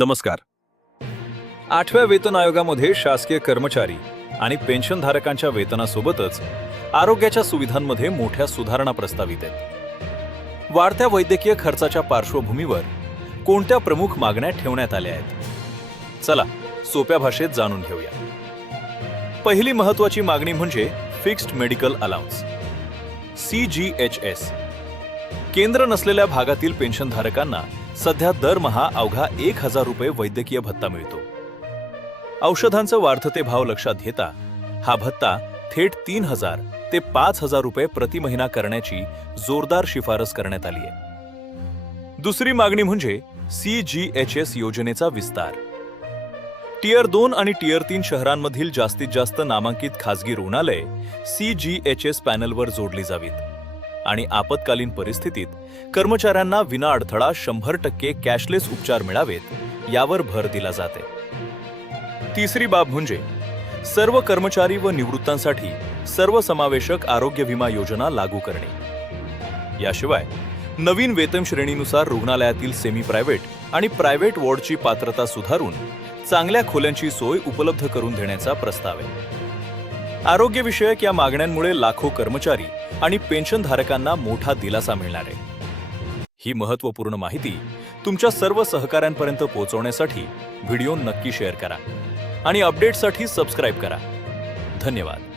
नमस्कार. 8व्या वेतन आयोगामध्ये शासकीय कर्मचारी आणि पेन्शनधारकांच्या वेतनासोबतच आरोग्याच्या सुविधांमध्ये मोठ्या सुधारणा प्रस्तावित आहेत. वाढत्या वैद्यकीय खर्चाच्या पार्श्वभूमीवर कोणत्या प्रमुख मागण्या ठेवण्यात आल्या आहेत? चला सोप्या भाषेत जाणून घेऊया. पहिली महत्त्वाची मागणी म्हणजे फिक्स्ड मेडिकल अलाउन्स CGHS. केंद्र नसलेल्या भागातील पेन्शनधारकांना सध्या दरमहा अवघा 1,000 रुपये वैद्यकीय भत्ता मिळतो. औषधांचं वाढते भाव लक्षात घेता हा भत्ता थेट 3,000 ते 5,000 रुपये प्रति महिना करण्याची जोरदार शिफारस करण्यात आली आहे. दुसरी मागणी म्हणजे CGHS योजनेचा विस्तार. टियर 2 आणि टियर 3 शहरांमधील जास्तीत जास्त नामांकित खासगी रुग्णालये CGHS पॅनलवर जोडली जावीत आणि आपत्कालीन परिस्थितीत कर्मचाऱ्यांना विनाअडथळा 100% कॅशलेस उपचार मिळावेत यावर भर दिला जाते. तिसरी बाब म्हणजे सर्व कर्मचारी व निवृत्तांसाठी सर्वसमावेशक आरोग्य विमा योजना लागू करणे. याशिवाय नवीन वेतन श्रेणीनुसार रुग्णालयातील सेमी प्रायव्हेट आणि प्रायव्हेट वॉर्डची पात्रता सुधारून चांगल्या खोल्यांची सोय उपलब्ध करून देण्याचा प्रस्ताव आहे. आरोग्यविषयक या मागण्यांमुळे लाखो कर्मचारी आणि पेन्शनधारकांना मोठा दिलासा मिळणार आहे. ही महत्त्वपूर्ण माहिती तुमच्या सर्व सहकाऱ्यांपर्यंत पोहोचवण्यासाठी व्हिडिओ नक्की शेअर करा आणि अपडेट्ससाठी सबस्क्राईब करा. धन्यवाद.